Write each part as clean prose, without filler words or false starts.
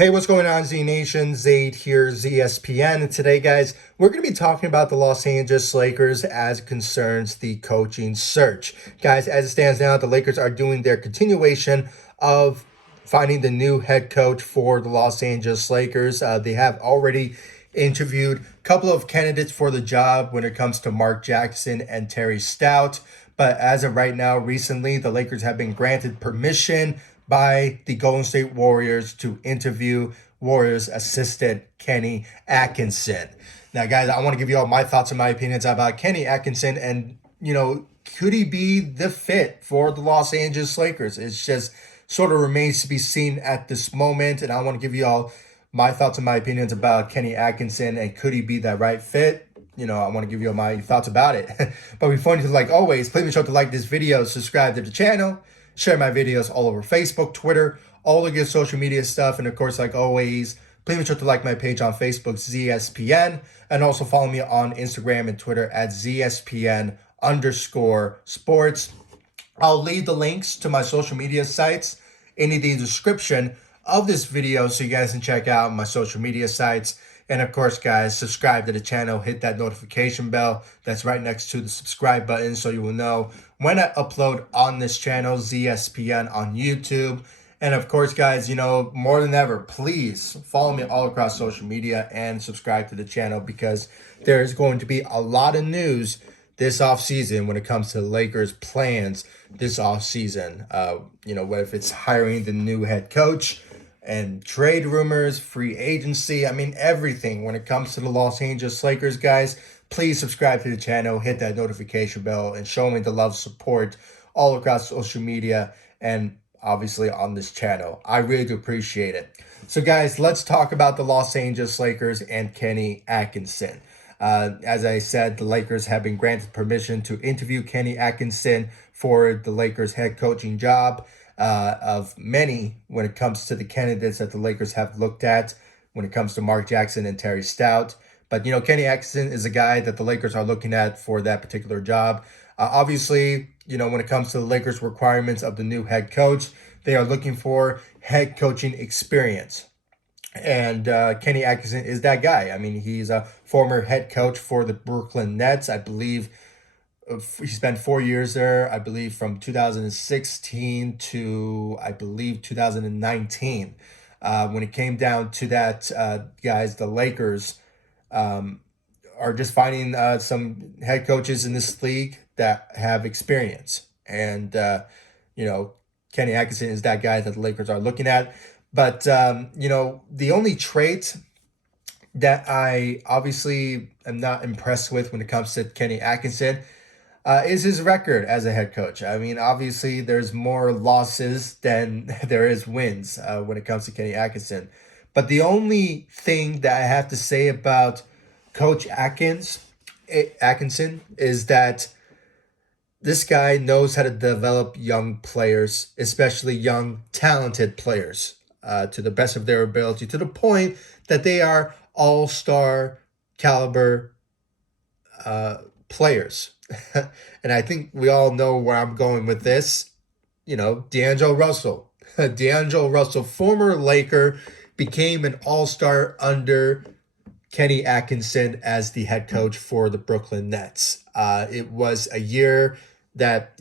Hey, what's going on, Z Nation? Zaid here, ESPN. And today, guys, we're going to be talking about the Los Angeles Lakers as it concerns the coaching search. Guys, as it stands now, the Lakers are doing their continuation of finding the new head coach for the Los Angeles Lakers. They have already interviewed a couple of candidates for the job when it comes to Mark Jackson and Terry Stout. But as of right now, recently, the Lakers have been granted permission by the Golden State Warriors to interview Warriors assistant Kenny Atkinson. Now, guys, I want to give you all my thoughts and my opinions about Kenny Atkinson and, could he be the fit for the Los Angeles Lakers? It's just sort of remains to be seen at this moment. And I want to give you all my thoughts and my opinions about Kenny Atkinson and could he be that right fit? I want to give you all my thoughts about it. But before you, like always, please be sure to like this video, subscribe to the channel, share my videos all over Facebook, Twitter, all the good social media stuff. And of course, like always, please be sure to like my page on Facebook, ZSPN, and also follow me on Instagram and Twitter at ZSPN_sports. I'll leave the links to my social media sites in the description of this video so you guys can check out my social media sites. And of course, guys, subscribe to the channel, hit that notification bell that's right next to the subscribe button so you will know when I upload on this channel, ZSPN on YouTube. And of course, guys, more than ever, please follow me all across social media and subscribe to the channel because there's going to be a lot of news this offseason when it comes to the Lakers' plans this offseason. Whether if it's hiring the new head coach, and trade rumors, free agency, everything when it comes to the Los Angeles Lakers, guys. Please subscribe to the channel, hit that notification bell, and show me the love, support all across social media and obviously on this channel. I really do appreciate it. So, guys, let's talk about the Los Angeles Lakers and Kenny Atkinson. As I said, the Lakers have been granted permission to interview Kenny Atkinson for the Lakers head coaching job. Of many when it comes to the candidates that the Lakers have looked at when it comes to Mark Jackson and Terry Stout. But, Kenny Atkinson is a guy that the Lakers are looking at for that particular job. Obviously, when it comes to the Lakers requirements of the new head coach, they are looking for head coaching experience. And Kenny Atkinson is that guy. He's a former head coach for the Brooklyn Nets. I believe he spent 4 years there, I believe, from 2016 to, 2019. When it came down to that, guys, the Lakers are just finding some head coaches in this league that have experience. And, Kenny Atkinson is that guy that the Lakers are looking at. But, the only trait that I obviously am not impressed with when it comes to Kenny Atkinson is his record as a head coach. Obviously, there's more losses than there is wins when it comes to Kenny Atkinson. But the only thing that I have to say about Coach Atkinson is that this guy knows how to develop young players, especially young, talented players, to the best of their ability, to the point that they are all-star caliber players. And I think we all know where I'm going with this. D'Angelo Russell. D'Angelo Russell, former Laker, became an all-star under Kenny Atkinson as the head coach for the Brooklyn Nets. It was a year that,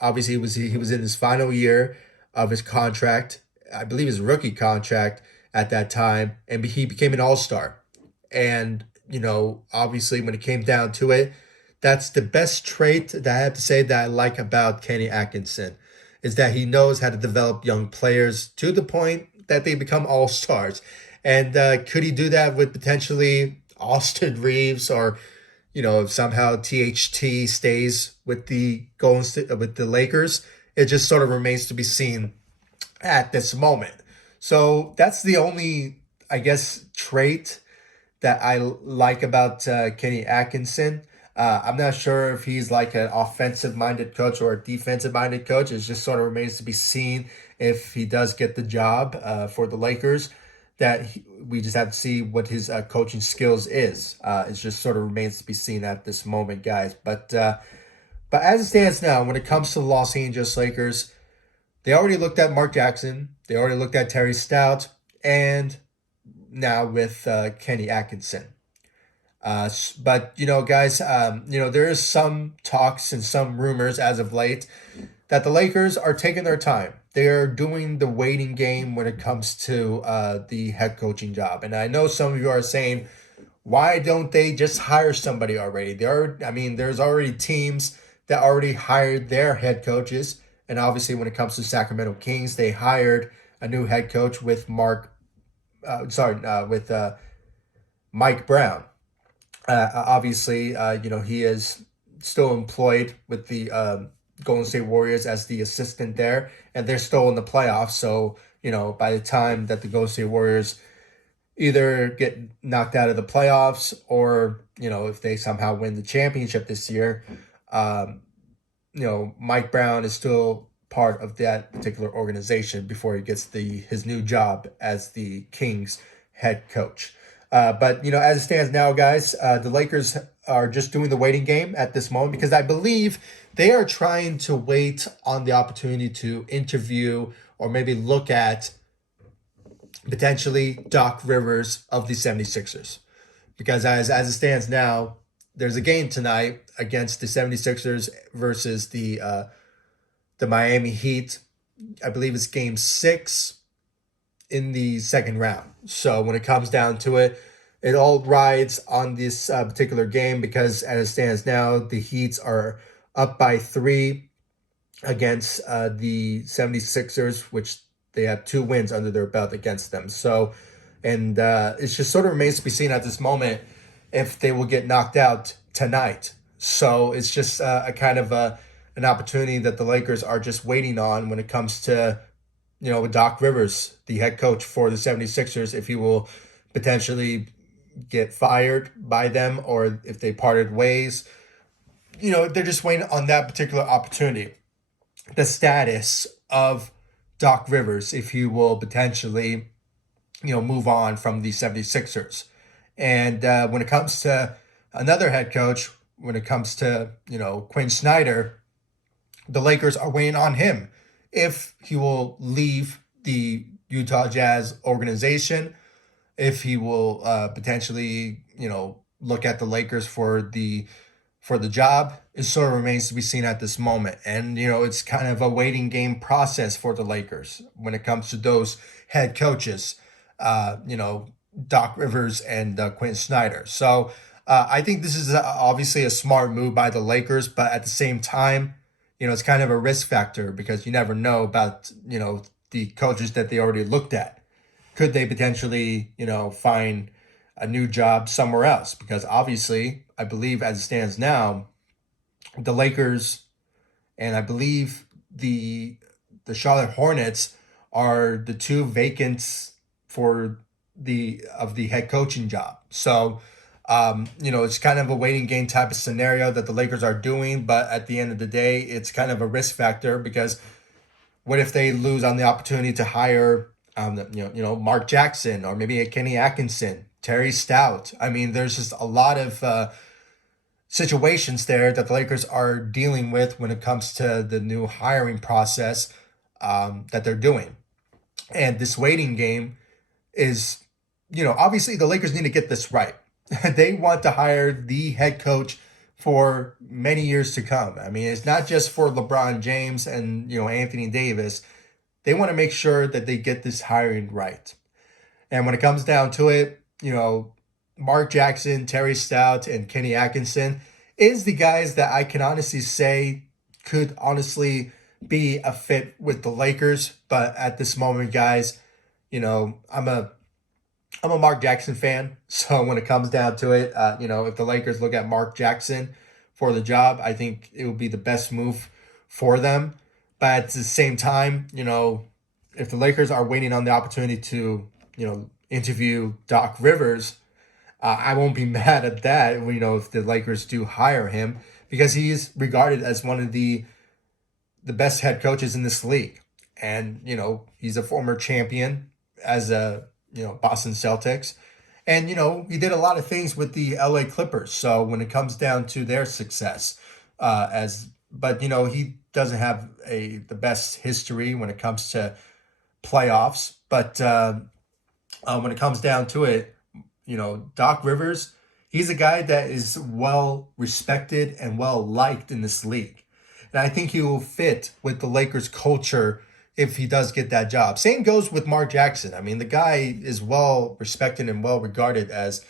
obviously he was in his final year of his contract. I believe his rookie contract at that time. And he became an all-star. And, obviously when it came down to it, that's the best trait that I have to say that I like about Kenny Atkinson is that he knows how to develop young players to the point that they become all-stars. And could he do that with potentially Austin Reeves or, if somehow THT stays with the Lakers? It just sort of remains to be seen at this moment. So that's the only, trait that I like about Kenny Atkinson. I'm not sure if he's like an offensive-minded coach or a defensive-minded coach. It just sort of remains to be seen if he does get the job for the Lakers. We just have to see what his coaching skills is. It just sort of remains to be seen at this moment, guys. But as it stands now, when it comes to the Los Angeles Lakers, they already looked at Mark Jackson. They already looked at Terry Stout. and now with Kenny Atkinson. But guys, there is some talks and some rumors as of late that the Lakers are taking their time. They are doing the waiting game when it comes to the head coaching job. And I know some of you are saying, why don't they just hire somebody already? There's already teams that already hired their head coaches. And obviously, when it comes to Sacramento Kings, they hired a new head coach with Mike Brown. Obviously, he is still employed with the Golden State Warriors as the assistant there, and they're still in the playoffs. So, by the time that the Golden State Warriors either get knocked out of the playoffs or, if they somehow win the championship this year, Mike Brown is still part of that particular organization before he gets his new job as the Kings head coach. But as it stands now, guys, the Lakers are just doing the waiting game at this moment because I believe they are trying to wait on the opportunity to interview or maybe look at potentially Doc Rivers of the 76ers. Because as it stands now, there's a game tonight against the 76ers versus the Miami Heat. I believe it's game 6 in the second round. So when it comes down to it, it all rides on this particular game because as it stands now, the Heats are up by 3 against the 76ers, which they have 2 wins under their belt against them. So, and it just sort of remains to be seen at this moment if they will get knocked out tonight. So it's just a kind of an opportunity that the Lakers are just waiting on when it comes to, Doc Rivers, the head coach for the 76ers, if he will potentially get fired by them or if they parted ways. They're just waiting on that particular opportunity. The status of Doc Rivers, if he will potentially, move on from the 76ers. And when it comes to another head coach, when it comes to, Quinn Snyder, the Lakers are waiting on him if he will leave the Utah Jazz organization, if he will potentially, look at the Lakers for the job. It sort of remains to be seen at this moment. And, it's kind of a waiting game process for the Lakers when it comes to those head coaches, Doc Rivers and Quinn Snyder. So I think this is obviously a smart move by the Lakers, but at the same time, it's kind of a risk factor because you never know about, the coaches that they already looked at. Could they potentially, find a new job somewhere else? Because obviously, I believe as it stands now, the Lakers and I believe the Charlotte Hornets are the 2 vacants for the head coaching job. So, it's kind of a waiting game type of scenario that the Lakers are doing. But at the end of the day, it's kind of a risk factor because what if they lose on the opportunity to hire, Mark Jackson or maybe a Kenny Atkinson, Terry Stout? I mean, there's just a lot of situations there that the Lakers are dealing with when it comes to the new hiring process that they're doing. And this waiting game is, obviously the Lakers need to get this right. They want to hire the head coach for many years to come. I mean, it's not just for LeBron James and, Anthony Davis. They want to make sure that they get this hiring right. And when it comes down to it, Mark Jackson, Terry Stout, and Kenny Atkinson is the guys that I can honestly say could honestly be a fit with the Lakers. But at this moment, guys, I'm a Mark Jackson fan. So when it comes down to it, if the Lakers look at Mark Jackson for the job, I think it would be the best move for them. But at the same time, if the Lakers are waiting on the opportunity to, interview Doc Rivers, I won't be mad at that, if the Lakers do hire him because he is regarded as one of the best head coaches in this league. And, he's a former champion as a, Boston Celtics. And, he did a lot of things with the LA Clippers. So when it comes down to their success, but he doesn't have the best history when it comes to playoffs. But when it comes down to it, Doc Rivers, he's a guy that is well respected and well liked in this league. And I think he will fit with the Lakers culture if he does get that job. Same goes with Mark Jackson. I mean, the guy is well respected and well regarded as,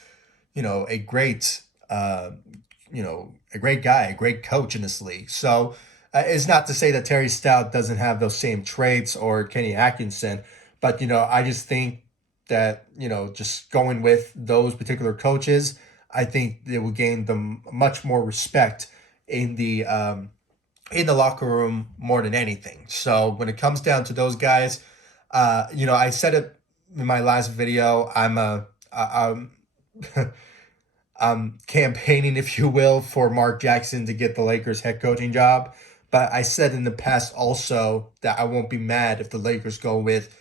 a great, a great guy, a great coach in this league. So it's not to say that Terry Stout doesn't have those same traits or Kenny Atkinson, but, I just think that, just going with those particular coaches, I think they will gain them much more respect in the locker room more than anything. So when it comes down to those guys, I said it in my last video. I'm campaigning, if you will, for Mark Jackson to get the Lakers head coaching job. But I said in the past also that I won't be mad if the Lakers go with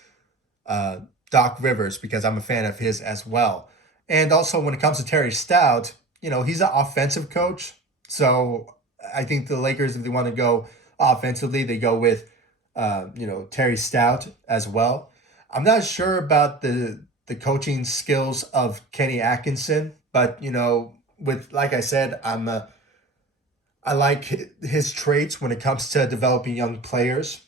Doc Rivers, because I'm a fan of his as well. And also when it comes to Terry Stout, he's an offensive coach. So I think the Lakers, if they want to go offensively, they go with, Terry Stout as well. I'm not sure about the coaching skills of Kenny Atkinson, but with, like I said, I like his traits when it comes to developing young players.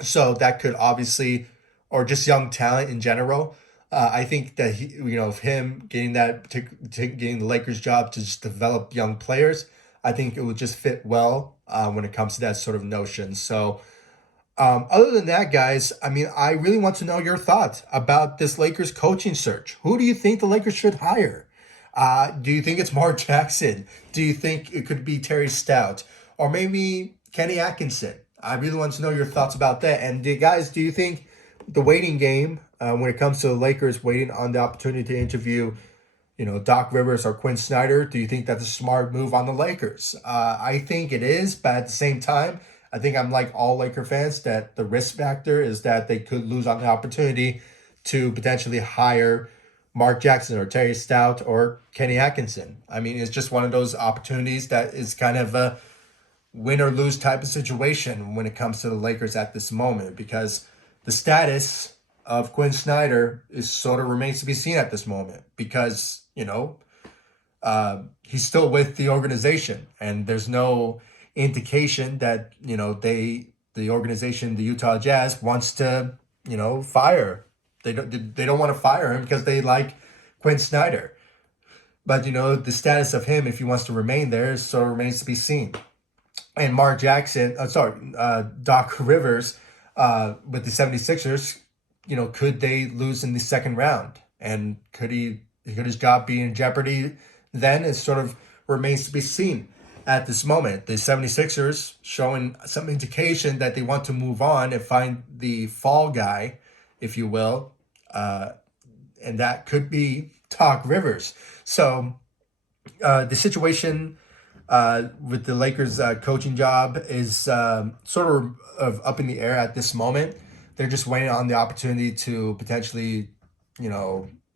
So that could obviously, or just young talent in general. I think that of him getting getting the Lakers job to just develop young players, I think it would just fit well when it comes to that sort of notion. So other than that, guys, I mean, I really want to know your thoughts about this Lakers coaching search. Who do you think the Lakers should hire? Do you think it's Mark Jackson? Do you think it could be Terry Stout? Or maybe Kenny Atkinson? I really want to know your thoughts about that. And guys, do you think the waiting game, when it comes to the Lakers waiting on the opportunity to interview, Doc Rivers or Quinn Snyder, do you think that's a smart move on the Lakers? I think it is, but at the same time, I think I'm like all Laker fans that the risk factor is that they could lose on the opportunity to potentially hire Mark Jackson or Terry Stout or Kenny Atkinson. I mean, it's just one of those opportunities that is kind of a win or lose type of situation when it comes to the Lakers at this moment, because the status of Quinn Snyder is sort of remains to be seen at this moment, because, he's still with the organization and there's no indication that, the organization, the Utah Jazz, wants to, fire. They don't want to fire him because they like Quinn Snyder. But, the status of him, if he wants to remain there, sort of remains to be seen. And Mark Jackson, Doc Rivers, with the 76ers, could they lose in the second round? And could his job be in jeopardy then? It sort of remains to be seen at this moment. The 76ers showing some indication that they want to move on and find the fall guy, if you will. And that could be Doc Rivers. So the situation with the Lakers coaching job is sort of up in the air at this moment. They're just waiting on the opportunity to potentially,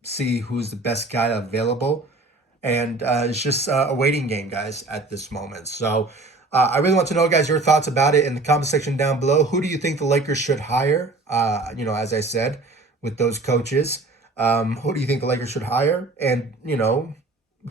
see who's the best guy available. And it's just a waiting game, guys, at this moment. So I really want to know, guys, your thoughts about it in the comment section down below. Who do you think the Lakers should hire? As I said, with those coaches, who do you think the Lakers should hire? And,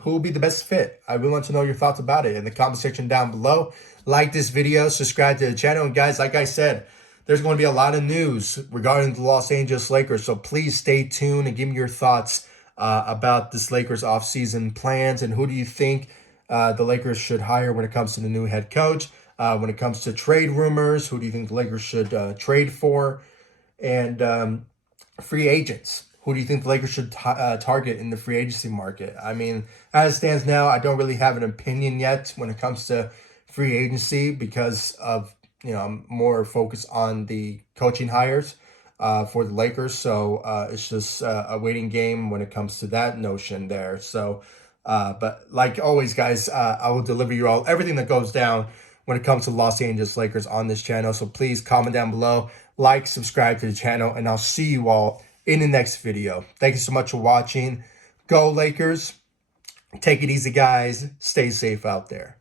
who will be the best fit? I really want to know your thoughts about it in the comment section down below. Like this video, subscribe to the channel. And guys, like I said, there's going to be a lot of news regarding the Los Angeles Lakers. So please stay tuned and give me your thoughts about this Lakers offseason plans. And who do you think the Lakers should hire when it comes to the new head coach? When it comes to trade rumors, who do you think the Lakers should trade for? And free agents. Who do you think the Lakers should target in the free agency market? I mean, as it stands now, I don't really have an opinion yet when it comes to free agency because of, I'm more focused on the coaching hires for the Lakers. So it's just a waiting game when it comes to that notion there. So, but like always, guys, I will deliver you all everything that goes down when it comes to Los Angeles Lakers on this channel. So please comment down below, like, subscribe to the channel, and I'll see you all in the next video. Thank you so much for watching. Go Lakers. Take it easy, guys. Stay safe out there.